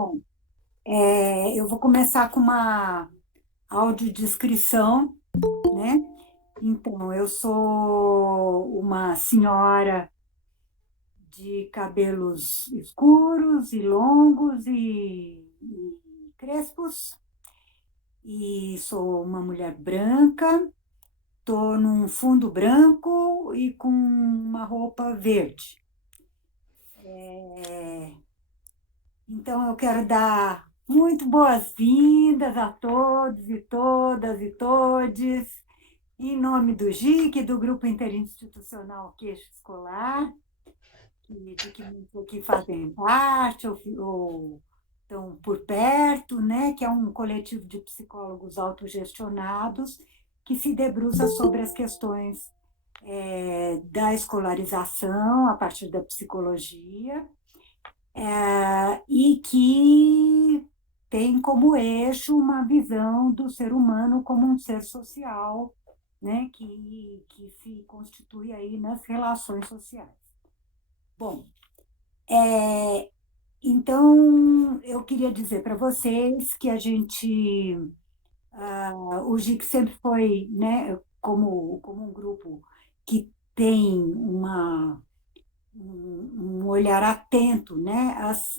Bom, eu vou começar com uma audiodescrição, né? Então, eu sou uma senhora de cabelos escuros e longos e crespos, e sou uma mulher branca, estou num fundo branco e com uma roupa verde. É, Então, eu quero dar muito boas-vindas a todos e todas e todes, em nome do GIC, do Grupo Interinstitucional Queixo Escolar, de que muitos aqui fazem parte ou estão por perto, né, que é um coletivo de psicólogos autogestionados que se debruça sobre as questões da escolarização a partir da psicologia, e que tem como eixo uma visão do ser humano como um ser social, né, que se constitui aí nas relações sociais. Bom, então eu queria dizer para vocês que o GIC sempre foi, né, como um grupo que tem um olhar atento, né, às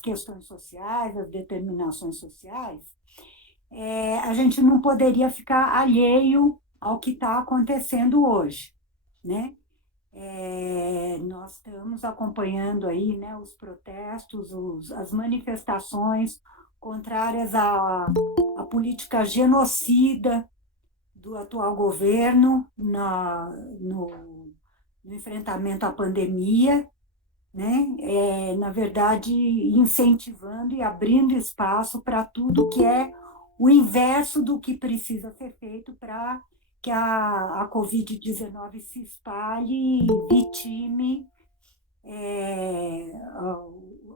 questões sociais, às determinações sociais, a gente não poderia ficar alheio ao que está acontecendo hoje, né? Nós estamos acompanhando aí, né, os protestos, as manifestações contrárias à política genocida do atual governo no enfrentamento à pandemia, né? Na verdade, incentivando e abrindo espaço para tudo que é o inverso do que precisa ser feito para que a Covid-19 se espalhe e vitime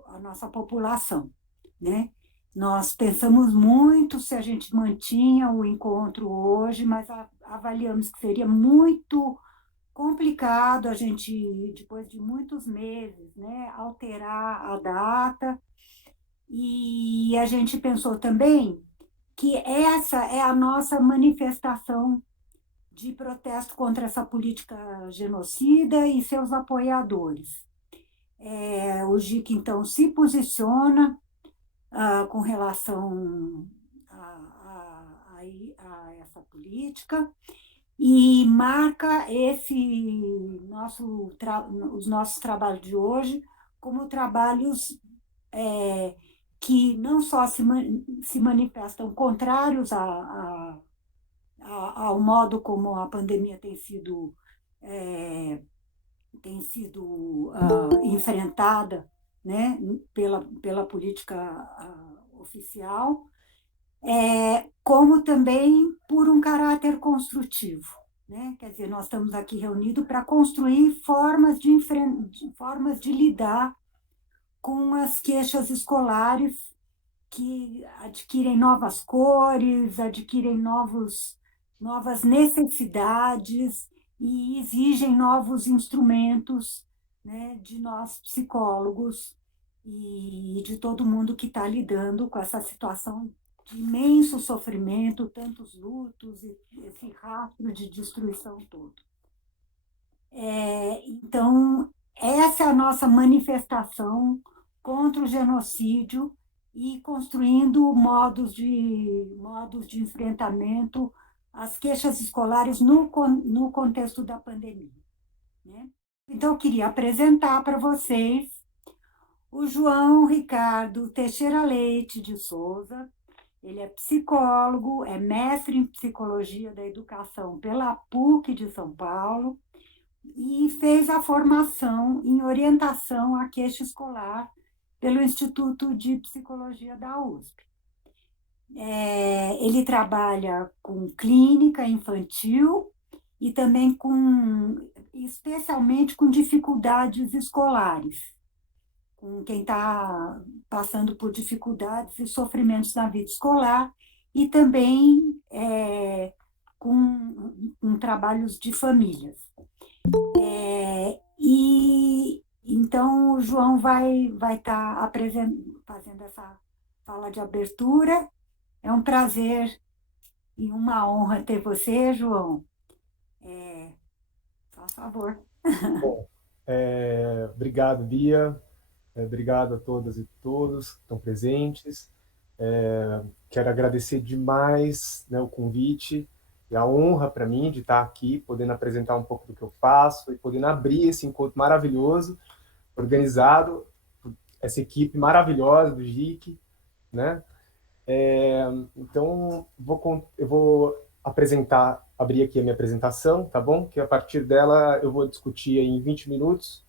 a nossa população, né? Nós pensamos muito se a gente mantinha o encontro hoje, mas avaliamos que seria muito complicado a gente, depois de muitos meses, né, alterar a data. E a gente pensou também que essa é a nossa manifestação de protesto contra essa política genocida e seus apoiadores. O GIC, então, se posiciona com relação a essa política e marca os nossos trabalhos de hoje como trabalhos que não só se manifestam contrários ao modo como a pandemia tem sido enfrentada, né, pela política oficial, como também por um caráter construtivo, né? Quer dizer, nós estamos aqui reunidos para construir formas de lidar com as queixas escolares que adquirem novas cores, adquirem novas necessidades e exigem novos instrumentos, né, de nós psicólogos e de todo mundo que está lidando com essa situação de imenso sofrimento, tantos lutos e esse rastro de destruição todo. Então, essa é a nossa manifestação contra o genocídio e construindo modos de enfrentamento às queixas escolares no contexto da pandemia, né? Então, eu queria apresentar para vocês o João Ricardo Teixeira Leite de Souza. Ele é psicólogo, é mestre em psicologia da educação pela PUC de São Paulo e fez a formação em orientação à queixa escolar pelo Instituto de Psicologia da USP. Ele trabalha com clínica infantil e também especialmente com dificuldades escolares, com quem está passando por dificuldades e sofrimentos na vida escolar, e também com trabalhos de famílias. Então, o João vai estar fazendo essa fala de abertura. É um prazer e uma honra ter você, João. É, Faz favor. Bom, obrigado, Bia. Obrigado a todas e todos que estão presentes. Quero agradecer demais, né, o convite e a honra para mim de estar aqui, podendo apresentar um pouco do que eu faço e podendo abrir esse encontro maravilhoso, organizado por essa equipe maravilhosa do GIC, né? Então, eu vou abrir aqui a minha apresentação, tá bom? Que a partir dela eu vou discutir aí em 20 minutos,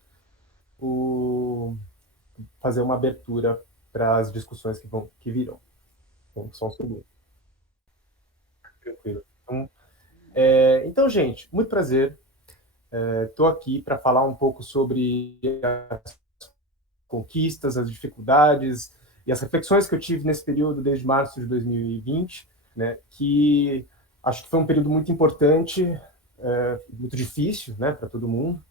fazer uma abertura para as discussões que virão. Então, só um segundo. Tranquilo. Então, gente, muito prazer. Estou aqui para falar um pouco sobre as conquistas, as dificuldades e as reflexões que eu tive nesse período desde março de 2020, né, que acho que foi um período muito importante, muito difícil, né, para todo mundo.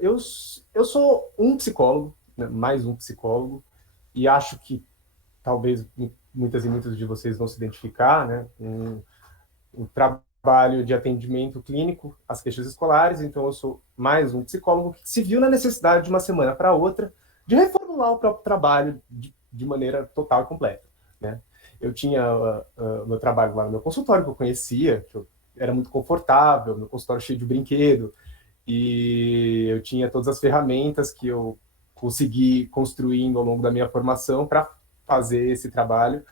Eu sou um psicólogo, né, mais um psicólogo, e acho que talvez muitas e muitos de vocês vão se identificar, né, com o trabalho de atendimento clínico às queixas escolares. Então eu sou mais um psicólogo que se viu na necessidade de uma semana para outra de reformular o próprio trabalho de maneira total e completa, né? Eu tinha meu trabalho lá no meu consultório, que eu conhecia, que eu era muito confortável, meu consultório cheio de brinquedo, e eu tinha todas as ferramentas que eu consegui construindo ao longo da minha formação para fazer esse trabalho.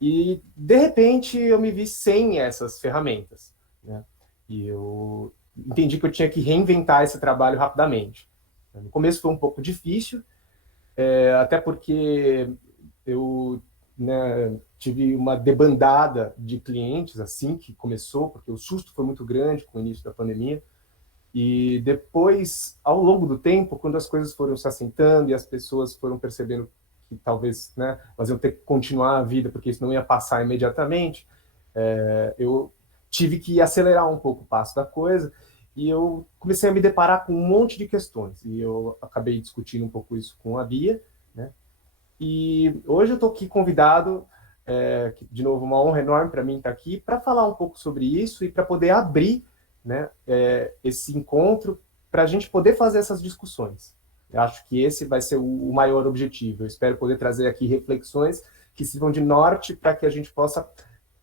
E, de repente, eu me vi sem essas ferramentas, né? E eu entendi que eu tinha que reinventar esse trabalho rapidamente. No começo foi um pouco difícil, até porque eu, né, tive uma debandada de clientes assim que começou, porque o susto foi muito grande com o início da pandemia. E depois, ao longo do tempo, quando as coisas foram se assentando e as pessoas foram percebendo que talvez, né, elas iam ter que continuar a vida, porque isso não ia passar imediatamente, eu tive que acelerar um pouco o passo da coisa e eu comecei a me deparar com um monte de questões. E eu acabei discutindo um pouco isso com a Bia, né? E hoje eu estou aqui convidado, de novo, uma honra enorme para mim estar aqui, para falar um pouco sobre isso e para poder abrir, né, esse encontro, para a gente poder fazer essas discussões. Eu acho que esse vai ser o maior objetivo. Eu espero poder trazer aqui reflexões que sirvam de norte para que a gente possa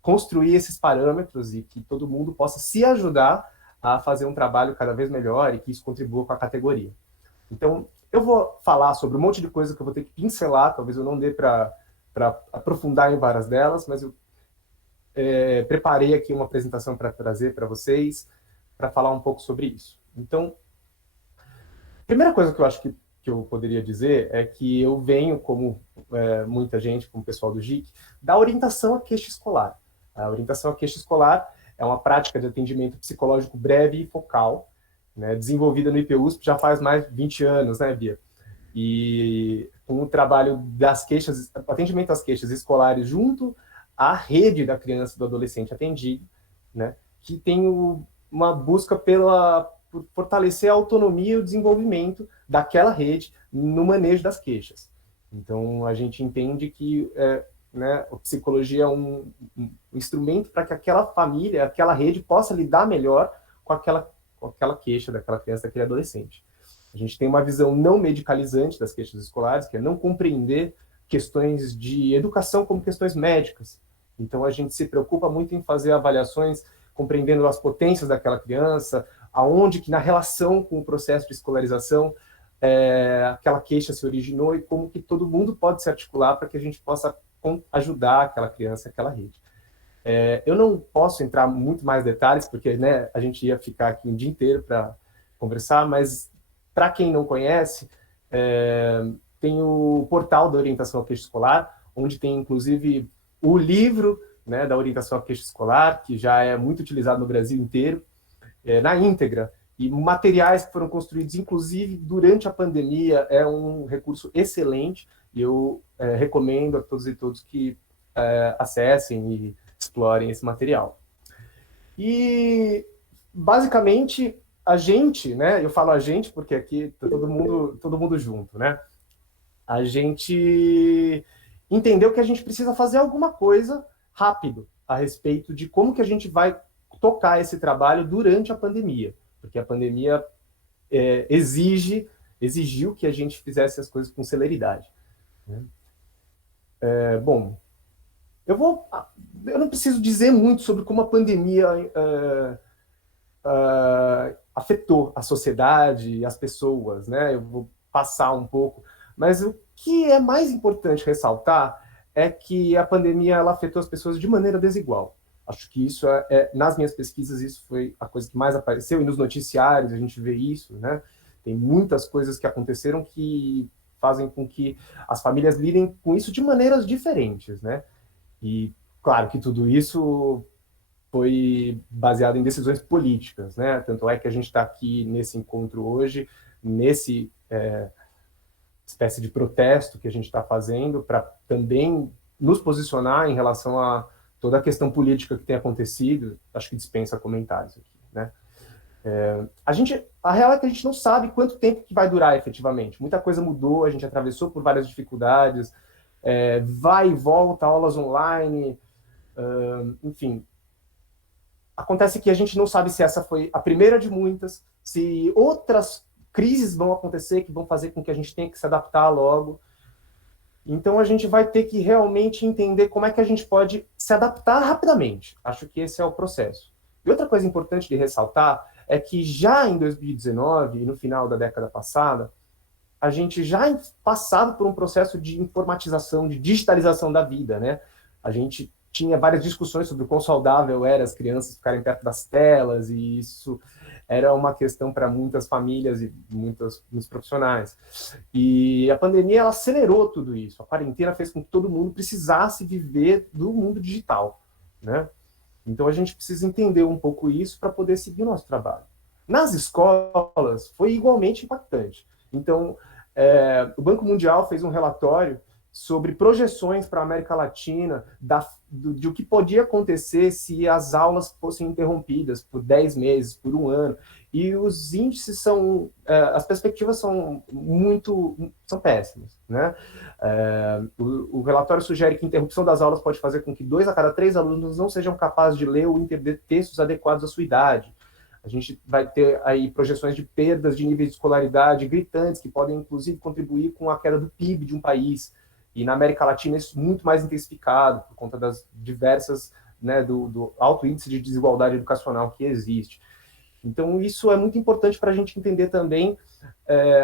construir esses parâmetros e que todo mundo possa se ajudar a fazer um trabalho cada vez melhor e que isso contribua com a categoria. Então, eu vou falar sobre um monte de coisa que eu vou ter que pincelar, talvez eu não dê para aprofundar em várias delas, mas eu preparei aqui uma apresentação para trazer para vocês, para falar um pouco sobre isso. Então, a primeira coisa que eu acho que eu poderia dizer é que eu venho, como muita gente, como o pessoal do GIC, da orientação à queixa escolar. A orientação à queixa escolar é uma prática de atendimento psicológico breve e focal, né, desenvolvida no IPUSP já faz mais de 20 anos, né, Bia? E com o trabalho das queixas, atendimento às queixas escolares junto à rede da criança e do adolescente atendido, né, que tem uma busca por fortalecer a autonomia e o desenvolvimento daquela rede no manejo das queixas. Então, a gente entende que né, a psicologia é um instrumento para que aquela família, aquela rede possa lidar melhor com aquela queixa daquela criança, daquele adolescente. A gente tem uma visão não medicalizante das queixas escolares, que é não compreender questões de educação como questões médicas. Então, a gente se preocupa muito em fazer avaliações compreendendo as potências daquela criança, aonde que na relação com o processo de escolarização aquela queixa se originou e como que todo mundo pode se articular para que a gente possa ajudar aquela criança, aquela rede. Eu não posso entrar muito mais detalhes, porque, né, a gente ia ficar aqui um dia inteiro para conversar, mas para quem não conhece, tem o portal da orientação à queixa escolar, onde tem inclusive o livro, né, da orientação à queixa escolar, que já é muito utilizado no Brasil inteiro, na íntegra, e materiais que foram construídos, inclusive durante a pandemia, é um recurso excelente, e eu recomendo a todos e todos que acessem e explorem esse material. E, basicamente, a gente, né? Eu falo a gente porque aqui tá todo mundo junto, né? A gente entendeu que a gente precisa fazer alguma coisa rápido a respeito de como que a gente vai tocar esse trabalho durante a pandemia, porque a pandemia exigiu que a gente fizesse as coisas com celeridade, né? Bom, eu não preciso dizer muito sobre como a pandemia afetou a sociedade e as pessoas, né? Eu vou passar um pouco, mas o que é mais importante ressaltar é que a pandemia ela afetou as pessoas de maneira desigual. Acho que isso nas minhas pesquisas isso foi a coisa que mais apareceu, e nos noticiários a gente vê isso, né? Tem muitas coisas que aconteceram que fazem com que as famílias lidem com isso de maneiras diferentes, né? E claro que tudo isso foi baseado em decisões políticas, né? Tanto é que a gente está aqui nesse encontro hoje, nesse espécie de protesto que a gente está fazendo para também nos posicionar em relação a toda a questão política que tem acontecido. Acho que dispensa comentários aqui, né? A real é que a gente não sabe quanto tempo que vai durar efetivamente. Muita coisa mudou, a gente atravessou por várias dificuldades, vai e volta, aulas online, enfim. Acontece que a gente não sabe se essa foi a primeira de muitas, se outras crises vão acontecer que vão fazer com que a gente tenha que se adaptar logo. Então a gente vai ter que realmente entender como é que a gente pode se adaptar rapidamente. Acho que esse é o processo. E outra coisa importante de ressaltar é que já em 2019 e no final da década passada, a gente já passava por um processo de informatização, de digitalização da vida, né? A gente tinha várias discussões sobre o quão saudável era as crianças ficarem perto das telas, e isso era uma questão para muitas famílias e muitos profissionais. E a pandemia ela acelerou tudo isso. A quarentena fez com que todo mundo precisasse viver do mundo digital, né? Então a gente precisa entender um pouco isso para poder seguir o nosso trabalho. Nas escolas foi igualmente impactante. Então o Banco Mundial fez um relatório sobre projeções para a América Latina de o que podia acontecer se as aulas fossem interrompidas por 10 meses, por um ano. E os índices as perspectivas são péssimas, né? O relatório sugere que a interrupção das aulas pode fazer com que 2 a cada 3 alunos não sejam capazes de ler ou entender textos adequados à sua idade. A gente vai ter aí projeções de perdas de níveis de escolaridade gritantes, que podem, inclusive, contribuir com a queda do PIB de um país. E na América Latina isso é muito mais intensificado, por conta das diversas, né, do alto índice de desigualdade educacional que existe. Então, isso é muito importante para a gente entender também,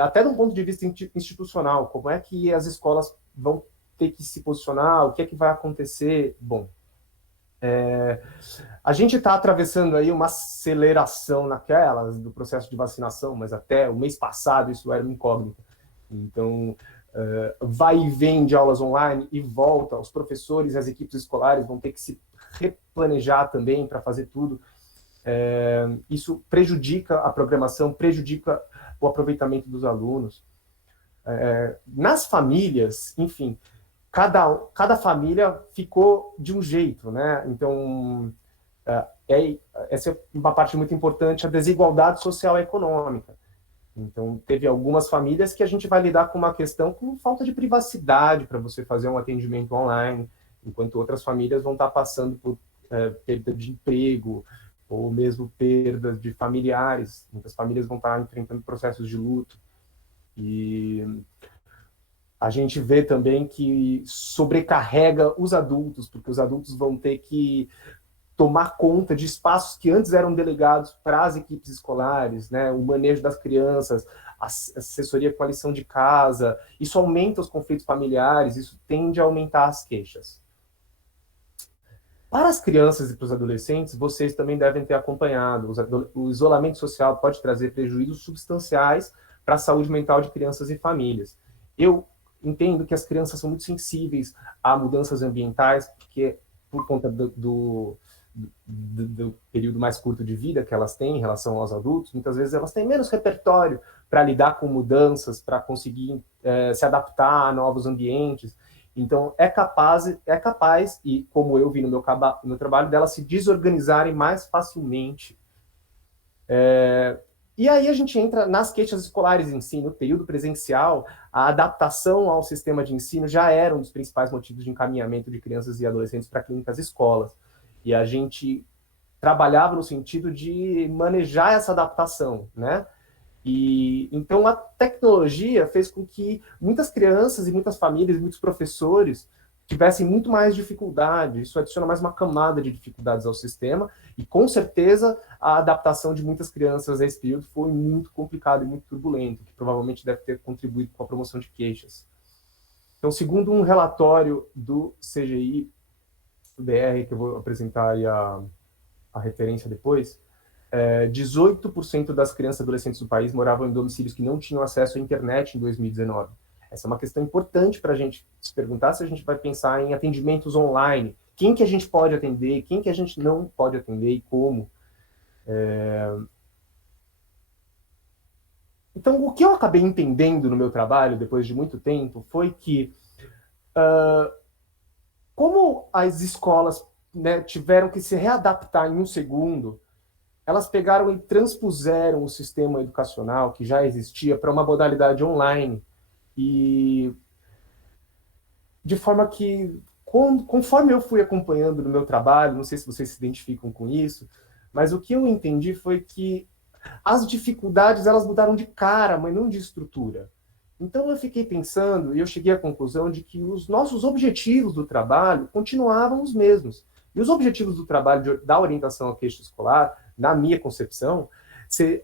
até de um ponto de vista institucional, como é que as escolas vão ter que se posicionar, o que é que vai acontecer. Bom, a gente está atravessando aí uma aceleração do processo de vacinação, mas até o mês passado isso era uma incógnita. Então, vai e vem de aulas online e volta, os professores e as equipes escolares vão ter que se replanejar também para fazer tudo. Isso prejudica a programação, prejudica o aproveitamento dos alunos. Nas famílias, enfim, cada família ficou de um jeito, né? Então, essa é uma parte muito importante, a desigualdade social e econômica. Então, teve algumas famílias que a gente vai lidar com uma questão com falta de privacidade para você fazer um atendimento online, enquanto outras famílias vão estar passando por perda de emprego, ou mesmo perda de familiares. Muitas famílias vão estar enfrentando processos de luto. E a gente vê também que sobrecarrega os adultos, porque os adultos vão ter que tomar conta de espaços que antes eram delegados para as equipes escolares, né? O manejo das crianças, a assessoria com a lição de casa. Isso aumenta os conflitos familiares, isso tende a aumentar as queixas. Para as crianças e para os adolescentes, vocês também devem ter acompanhado. O isolamento social pode trazer prejuízos substanciais para a saúde mental de crianças e famílias. Eu entendo que as crianças são muito sensíveis a mudanças ambientais, porque por conta do período mais curto de vida que elas têm em relação aos adultos, muitas vezes elas têm menos repertório para lidar com mudanças, para conseguir se adaptar a novos ambientes. Então, é capaz, e como eu vi no meu trabalho, delas se desorganizarem mais facilmente E aí a gente entra nas queixas escolares em si, no período presencial, a adaptação ao sistema de ensino já era um dos principais motivos de encaminhamento de crianças e adolescentes para clínicas escolas. E a gente trabalhava no sentido de manejar essa adaptação, né? E então a tecnologia fez com que muitas crianças e muitas famílias, muitos professores tivessem muito mais dificuldade. Isso adiciona mais uma camada de dificuldades ao sistema e com certeza a adaptação de muitas crianças a esse período foi muito complicado e muito turbulento, que provavelmente deve ter contribuído com a promoção de queixas. Então, segundo um relatório do CGI BR, que eu vou apresentar aí a referência depois, 18% das crianças e adolescentes do país moravam em domicílios que não tinham acesso à internet em 2019. Essa é uma questão importante para a gente se perguntar se a gente vai pensar em atendimentos online. Quem que a gente pode atender, quem que a gente não pode atender e como. Então, o que eu acabei entendendo no meu trabalho, depois de muito tempo, foi que como as escolas, né, tiveram que se readaptar em um segundo, elas pegaram e transpuseram o sistema educacional que já existia para uma modalidade online. E de forma que, conforme eu fui acompanhando no meu trabalho, não sei se vocês se identificam com isso, mas o que eu entendi foi que as dificuldades elas mudaram de cara, mas não de estrutura. Então eu fiquei pensando e eu cheguei à conclusão de que os nossos objetivos do trabalho continuavam os mesmos. E os objetivos do trabalho da orientação à queixa escolar, na minha concepção,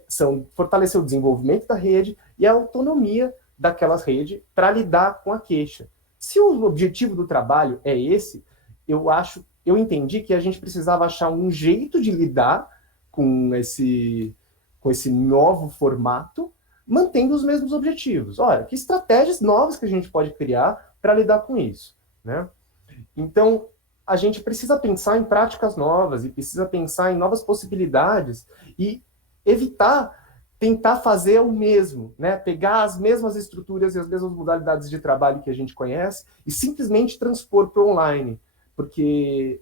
são fortalecer o desenvolvimento da rede e a autonomia daquela rede para lidar com a queixa. Se o objetivo do trabalho é esse, eu entendi que a gente precisava achar um jeito de lidar com esse novo formato, mantendo os mesmos objetivos. Olha, que estratégias novas que a gente pode criar para lidar com isso, né? Então, a gente precisa pensar em práticas novas e precisa pensar em novas possibilidades e evitar tentar fazer o mesmo, né? Pegar as mesmas estruturas e as mesmas modalidades de trabalho que a gente conhece e simplesmente transpor para o online, porque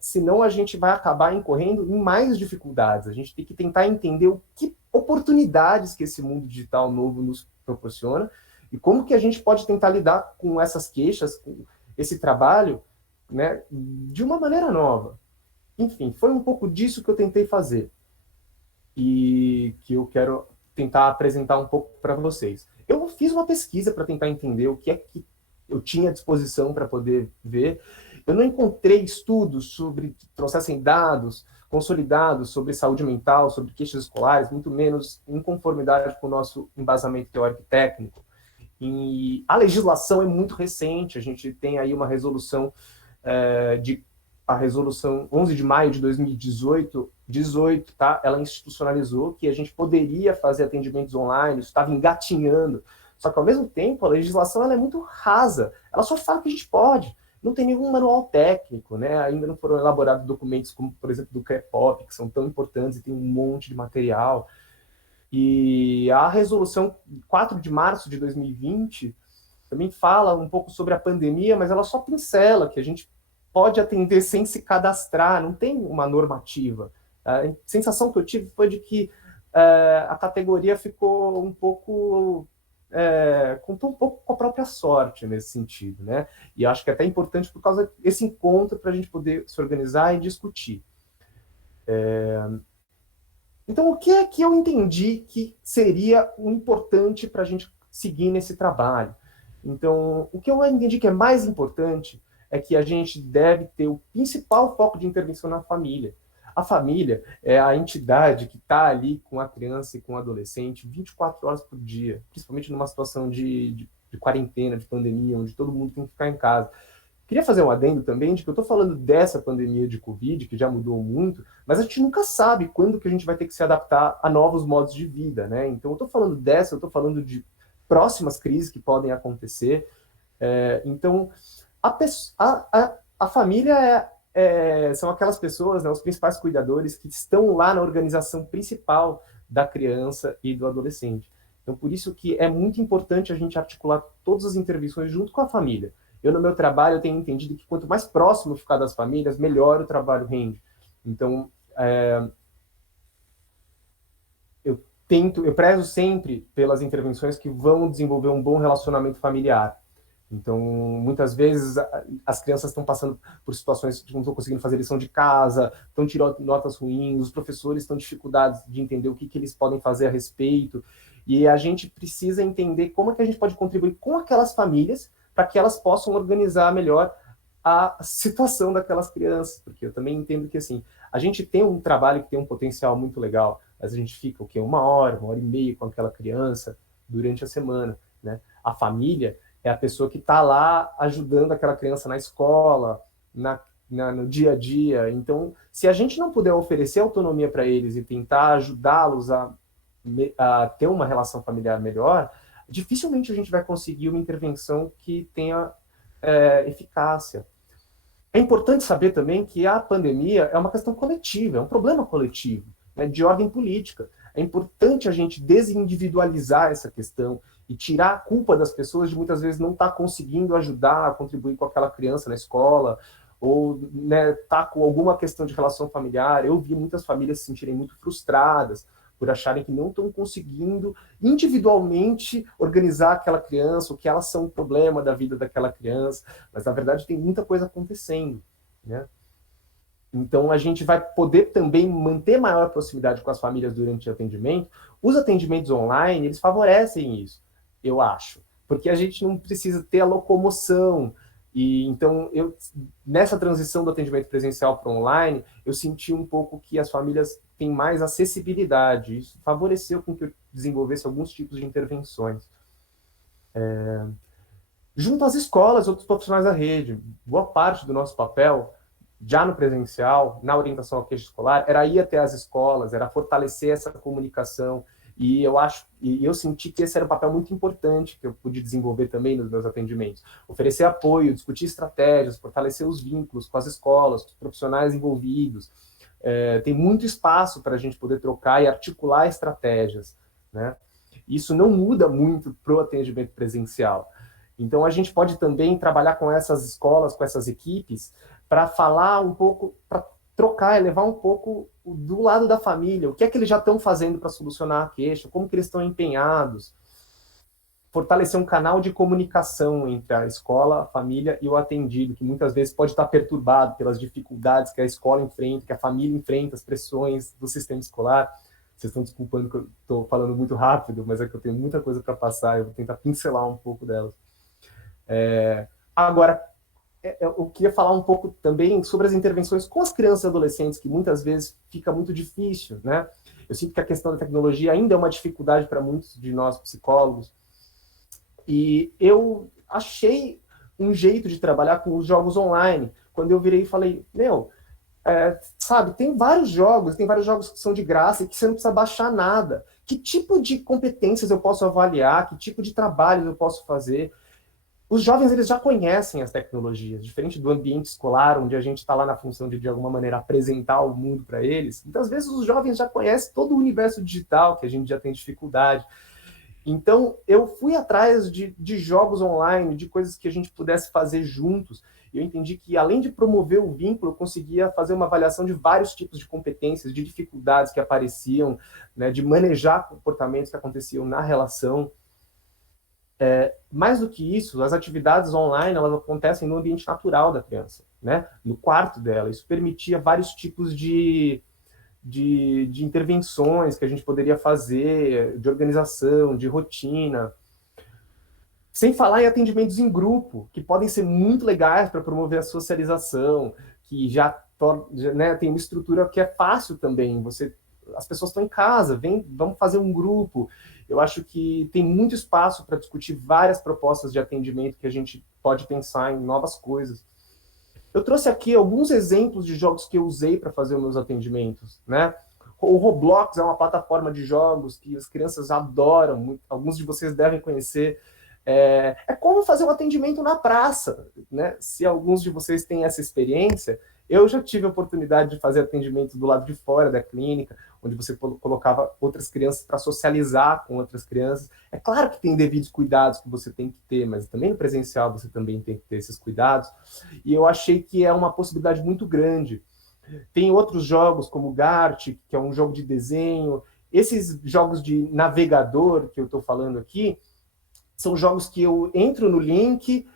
senão a gente vai acabar incorrendo em mais dificuldades. A gente tem que tentar entender o que oportunidades que esse mundo digital novo nos proporciona e como que a gente pode tentar lidar com essas queixas, com esse trabalho, né, de uma maneira nova. Enfim, foi um pouco disso que eu tentei fazer e que eu quero tentar apresentar um pouco para vocês. Eu fiz uma pesquisa para tentar entender o que é que eu tinha à disposição para poder ver. Eu não encontrei estudos sobre que trouxessem dados consolidados sobre saúde mental, sobre queixas escolares, muito menos em conformidade com o nosso embasamento teórico e técnico. E a legislação é muito recente, a gente tem aí uma resolução a resolução 11 de maio de 2018, tá? Ela institucionalizou que a gente poderia fazer atendimentos online, isso estava engatinhando. Só que, ao mesmo tempo, a legislação ela é muito rasa. Ela só fala que a gente pode. Não tem nenhum manual técnico, né? Ainda não foram elaborados documentos como, por exemplo, do CREPOP, que são tão importantes e tem um monte de material. E a resolução 4 de março de 2020 também fala um pouco sobre a pandemia, mas ela só pincela que a gente pode atender sem se cadastrar, não tem uma normativa. A sensação que eu tive foi de que a categoria ficou um pouco contou um pouco com a própria sorte nesse sentido, né? E acho que é até importante por causa desse encontro para a gente poder se organizar e discutir. Então, o que é que eu entendi que seria o importante para a gente seguir nesse trabalho? Então, o que eu entendi que é mais importante é que a gente deve ter o principal foco de intervenção na família. A família é a entidade que está ali com a criança e com o adolescente 24 horas por dia, principalmente numa situação de quarentena, de pandemia, onde todo mundo tem que ficar em casa. Queria fazer um adendo também de que eu estou falando dessa pandemia de Covid, que já mudou muito, mas a gente nunca sabe quando que a gente vai ter que se adaptar a novos modos de vida, né? Então, eu estou falando dessa, eu estou falando de próximas crises que podem acontecer. Então, a família são aquelas pessoas, né, os principais cuidadores que estão lá na organização principal da criança e do adolescente. Então, por isso que é muito importante a gente articular todas as intervenções junto com a família. Eu, no meu trabalho, eu tenho entendido que quanto mais próximo ficar das famílias, melhor o trabalho rende. Então, eu prezo sempre pelas intervenções que vão desenvolver um bom relacionamento familiar. Então, muitas vezes, as crianças estão passando por situações que não estão conseguindo fazer lição de casa, estão tirando notas ruins, os professores estão em dificuldades de entender o que eles podem fazer a respeito, e a gente precisa entender como é que a gente pode contribuir com aquelas famílias para que elas possam organizar melhor a situação daquelas crianças, porque eu também entendo que, assim, a gente tem um trabalho que tem um potencial muito legal, mas a gente fica, o quê? Uma hora e meia com aquela criança durante a semana, né? A família é a pessoa que está lá ajudando aquela criança na escola, no dia a dia. Então, se a gente não puder oferecer autonomia para eles e tentar ajudá-los a ter uma relação familiar melhor, dificilmente a gente vai conseguir uma intervenção que tenha eficácia. É importante saber também que a pandemia é uma questão coletiva, é um problema coletivo, né, de ordem política. É importante a gente desindividualizar essa questão e tirar a culpa das pessoas de muitas vezes não estar conseguindo ajudar a contribuir com aquela criança na escola, ou tá com alguma questão de relação familiar. Eu vi muitas famílias se sentirem muito frustradas por acharem que não estão conseguindo individualmente organizar aquela criança, ou que elas são um problema da vida daquela criança, mas na verdade tem muita coisa acontecendo, né? Então a gente vai poder também manter maior proximidade com as famílias durante o atendimento. Os atendimentos online, eles favorecem isso, eu acho, porque a gente não precisa ter a locomoção. E então, nessa transição do atendimento presencial para online, eu senti um pouco que as famílias têm mais acessibilidade. Isso favoreceu com que eu desenvolvesse alguns tipos de intervenções. Junto às escolas, outros profissionais da rede, boa parte do nosso papel, já no presencial, na orientação à queixa escolar, era ir até as escolas, era fortalecer essa comunicação. E eu senti que esse era um papel muito importante que eu pude desenvolver também nos meus atendimentos. Oferecer apoio, discutir estratégias, fortalecer os vínculos com as escolas, com os profissionais envolvidos. Tem muito espaço para a gente poder trocar e articular estratégias, né? Isso não muda muito para o atendimento presencial. Então, a gente pode também trabalhar com essas escolas, com essas equipes, para falar um pouco, para trocar, levar um pouco do lado da família, o que é que eles já estão fazendo para solucionar a queixa, como que eles estão empenhados, fortalecer um canal de comunicação entre a escola, a família e o atendido, que muitas vezes pode estar perturbado pelas dificuldades que a escola enfrenta, que a família enfrenta, as pressões do sistema escolar. Vocês estão desculpando que eu estou falando muito rápido, mas é que eu tenho muita coisa para passar, eu vou tentar pincelar um pouco delas. Agora, eu queria falar um pouco também sobre as intervenções com as crianças e adolescentes, que muitas vezes fica muito difícil, né? Eu sinto que a questão da tecnologia ainda é uma dificuldade para muitos de nós psicólogos, e eu achei um jeito de trabalhar com os jogos online, quando eu virei e falei, sabe, tem vários jogos que são de graça e que você não precisa baixar nada. Que tipo de competências eu posso avaliar? Que tipo de trabalhos eu posso fazer? Os jovens, eles já conhecem as tecnologias, diferente do ambiente escolar, onde a gente está lá na função de alguma maneira, apresentar o mundo para eles. Muitas vezes os jovens já conhecem todo o universo digital, que a gente já tem dificuldade. Então, eu fui atrás de jogos online, de coisas que a gente pudesse fazer juntos. Eu entendi que, além de promover o vínculo, eu conseguia fazer uma avaliação de vários tipos de competências, de dificuldades que apareciam, né, de manejar comportamentos que aconteciam na relação. Mais do que isso, as atividades online, elas acontecem no ambiente natural da criança, né? No quarto dela. Isso permitia vários tipos de intervenções que a gente poderia fazer, de organização, de rotina. Sem falar em atendimentos em grupo, que podem ser muito legais para promover a socialização, que né, tem uma estrutura que é fácil também. As pessoas estão em casa, vamos fazer um grupo. Eu acho que tem muito espaço para discutir várias propostas de atendimento que a gente pode pensar em novas coisas. Eu trouxe aqui alguns exemplos de jogos que eu usei para fazer os meus atendimentos, né? O Roblox é uma plataforma de jogos que as crianças adoram, alguns de vocês devem conhecer. É como fazer um atendimento na praça, né? Se alguns de vocês têm essa experiência, eu já tive a oportunidade de fazer atendimento do lado de fora da clínica, onde você colocava outras crianças para socializar com outras crianças. É claro que tem devidos cuidados que você tem que ter, mas também no presencial você também tem que ter esses cuidados. E eu achei que é uma possibilidade muito grande. Tem outros jogos, como o Gart, que é um jogo de desenho. esses jogos de navegador que eu estou falando aqui, são jogos que eu entro no link,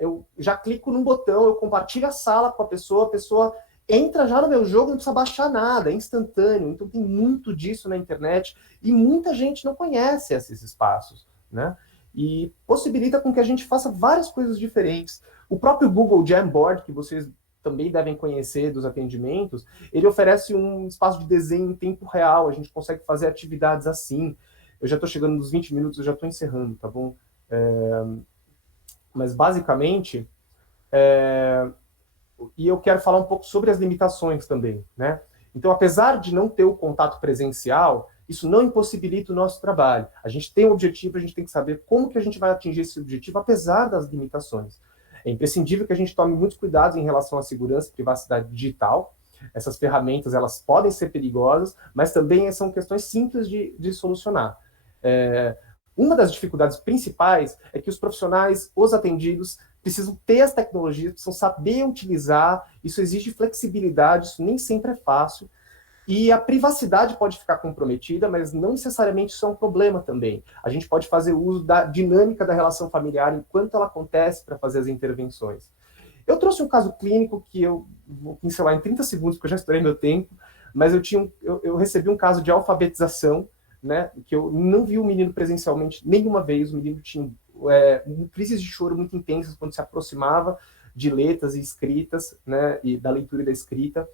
eu já clico num botão, eu compartilho a sala com a pessoa entra já no meu jogo, não precisa baixar nada, é instantâneo. Então tem muito disso na internet e muita gente não conhece esses espaços, né? E possibilita com que a gente faça várias coisas diferentes. O próprio Google Jamboard, que vocês também devem conhecer dos atendimentos, ele oferece um espaço de desenho em tempo real, a gente consegue fazer atividades assim. Eu já estou chegando nos 20 minutos, eu já estou encerrando, tá bom? Mas basicamente, e eu quero falar um pouco sobre as limitações também, né? Então, apesar de não ter o contato presencial, isso não impossibilita o nosso trabalho. A gente tem um objetivo, a gente tem que saber como que a gente vai atingir esse objetivo, apesar das limitações. É imprescindível que a gente tome muitos cuidados em relação à segurança e privacidade digital. Essas ferramentas, elas podem ser perigosas, mas também são questões simples de solucionar. Uma das dificuldades principais é que os profissionais, os atendidos, precisam ter as tecnologias, precisam saber utilizar, isso exige flexibilidade, isso nem sempre é fácil, e a privacidade pode ficar comprometida, mas não necessariamente isso é um problema também. A gente pode fazer uso da dinâmica da relação familiar enquanto ela acontece para fazer as intervenções. Eu trouxe um caso clínico que eu vou pincelar em 30 segundos, porque eu já estourei meu tempo, mas eu recebi um caso de alfabetização, né, que eu não vi o menino presencialmente nenhuma vez, o menino tinha crises de choro muito intensas quando se aproximava de letras e escritas, né, e da leitura e da escrita.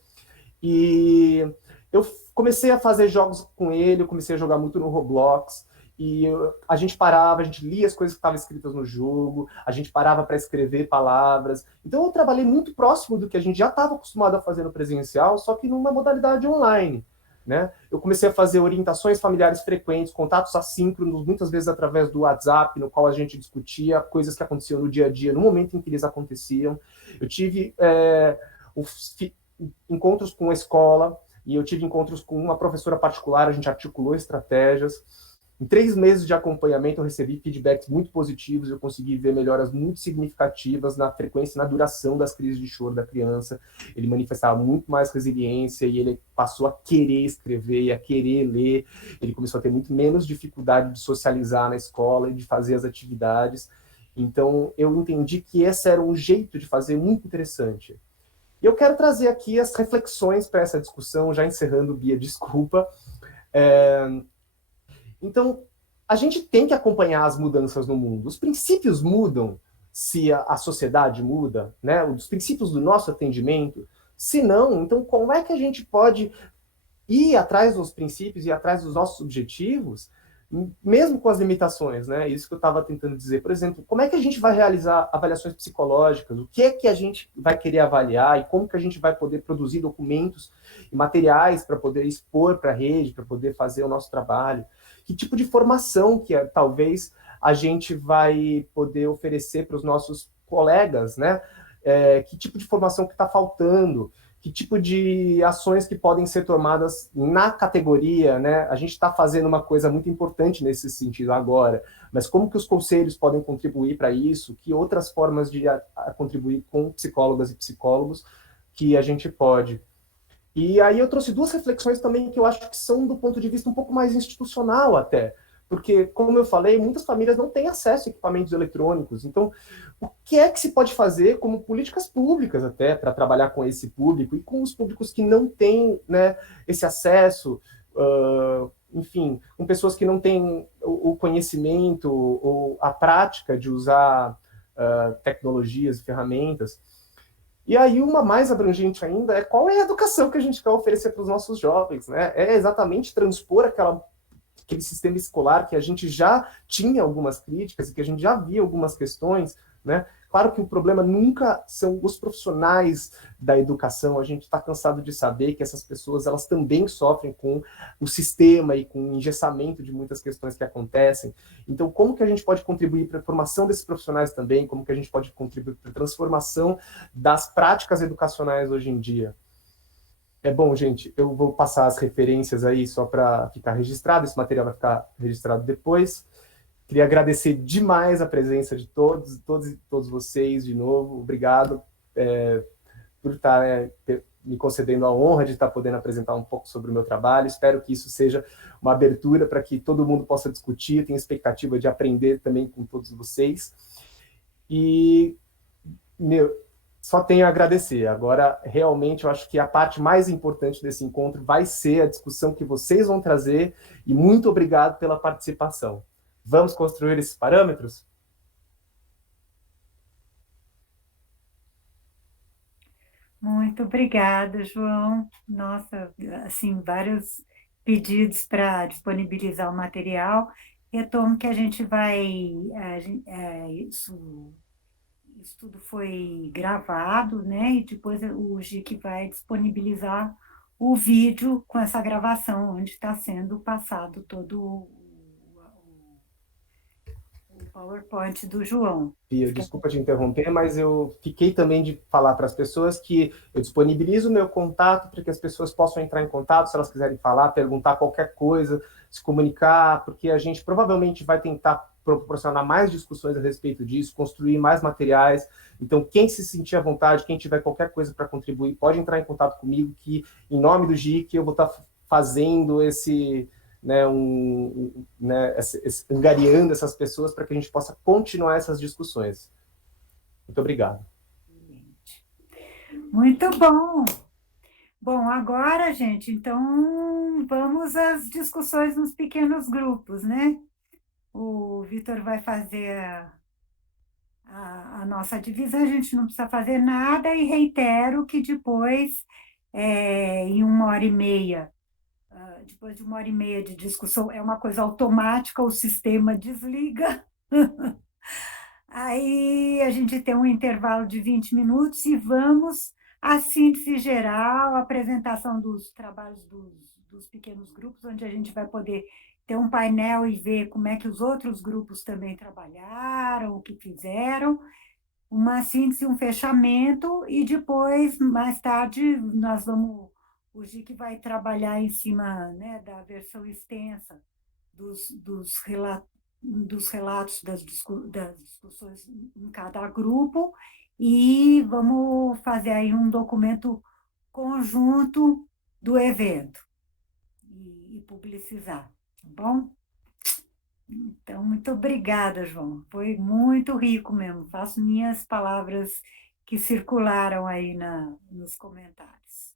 E eu comecei a fazer jogos com ele, eu comecei a jogar muito no Roblox, e a gente parava, a gente lia as coisas que estavam escritas no jogo, a gente parava para escrever palavras. Então eu trabalhei muito próximo do que a gente já estava acostumado a fazer no presencial, só que numa modalidade online. Né? Eu comecei a fazer orientações familiares frequentes, contatos assíncronos, muitas vezes através do WhatsApp, no qual a gente discutia coisas que aconteciam no dia a dia, no momento em que eles aconteciam. Eu tive encontros com a escola, e eu tive encontros com uma professora particular, a gente articulou estratégias. Em 3 meses de acompanhamento, eu recebi feedbacks muito positivos, eu consegui ver melhoras muito significativas na frequência e na duração das crises de choro da criança. Ele manifestava muito mais resiliência e ele passou a querer escrever e a querer ler. Ele começou a ter muito menos dificuldade de socializar na escola e de fazer as atividades. Então, eu entendi que esse era um jeito de fazer muito interessante. E eu quero trazer aqui as reflexões para essa discussão, já encerrando, Bia, desculpa. Então, a gente tem que acompanhar as mudanças no mundo. Os princípios mudam se a sociedade muda, né? Os princípios do nosso atendimento. Se não, então como é que a gente pode ir atrás dos princípios e atrás dos nossos objetivos, mesmo com as limitações, né? Isso que eu estava tentando dizer. Por exemplo, como é que a gente vai realizar avaliações psicológicas? O que é que a gente vai querer avaliar e como que a gente vai poder produzir documentos e materiais para poder expor para a rede, para poder fazer o nosso trabalho? Que tipo de formação que talvez a gente vai poder oferecer para os nossos colegas, né? Que tipo de formação que está faltando? Que tipo de ações que podem ser tomadas na categoria, né? A gente está fazendo uma coisa muito importante nesse sentido agora, mas como que os conselhos podem contribuir para isso? Que outras formas de contribuir com psicólogas e psicólogos que a gente pode? E aí eu trouxe 2 reflexões também que eu acho que são do ponto de vista um pouco mais institucional até, porque, como eu falei, muitas famílias não têm acesso a equipamentos eletrônicos. Então, o que é que se pode fazer como políticas públicas até para trabalhar com esse público e com os públicos que não têm, né, esse acesso, enfim, com pessoas que não têm o conhecimento ou a prática de usar tecnologias e ferramentas. E aí uma mais abrangente ainda é qual é a educação que a gente quer oferecer para os nossos jovens, né? É exatamente transpor aquele sistema escolar que a gente já tinha algumas críticas e que a gente já via algumas questões, né? Claro que o problema nunca são os profissionais da educação, a gente está cansado de saber que essas pessoas elas também sofrem com o sistema e com o engessamento de muitas questões que acontecem. Então, como que a gente pode contribuir para a formação desses profissionais também? Como que a gente pode contribuir para a transformação das práticas educacionais hoje em dia? Bom, gente, eu vou passar as referências aí só para ficar registrado, esse material vai ficar registrado depois. Queria agradecer demais a presença de todos vocês de novo. Obrigado por estar me concedendo a honra de estar podendo apresentar um pouco sobre o meu trabalho. Espero que isso seja uma abertura para que todo mundo possa discutir. Tenho expectativa de aprender também com todos vocês. E, só tenho a agradecer. Agora, realmente, eu acho que a parte mais importante desse encontro vai ser a discussão que vocês vão trazer, e muito obrigado pela participação. Vamos construir esses parâmetros? Muito obrigada, João. Nossa, assim, vários pedidos para disponibilizar o material. Retomo que a gente vai, isso tudo foi gravado, né? E depois o GIC vai disponibilizar o vídeo com essa gravação, onde está sendo passado todo o PowerPoint do João. Pia, desculpa te interromper, mas eu fiquei também de falar para as pessoas que eu disponibilizo o meu contato para que as pessoas possam entrar em contato se elas quiserem falar, perguntar qualquer coisa, se comunicar, porque a gente provavelmente vai tentar proporcionar mais discussões a respeito disso, construir mais materiais. Então, quem se sentir à vontade, quem tiver qualquer coisa para contribuir, pode entrar em contato comigo, que em nome do GIC eu vou estar fazendo né, angariando essas pessoas para que a gente possa continuar essas discussões. Muito obrigado. Muito bom. Bom, agora, gente, então vamos às discussões nos pequenos grupos, né? O Vitor vai fazer a nossa divisão, a gente não precisa fazer nada, e reitero que depois, em 1h30, depois de 1h30 de discussão, é uma coisa automática, o sistema desliga. Aí a gente tem um intervalo de 20 minutos e vamos à síntese geral, a apresentação dos trabalhos dos pequenos grupos, onde a gente vai poder ter um painel e ver como é que os outros grupos também trabalharam, o que fizeram, uma síntese, um fechamento, e depois, mais tarde, o GIC vai trabalhar em cima, né, da versão extensa dos relatos das discussões em cada grupo, e vamos fazer aí um documento conjunto do evento e publicizar, tá bom? Então, muito obrigada, João. Foi muito rico mesmo. Faço minhas palavras que circularam aí nos comentários.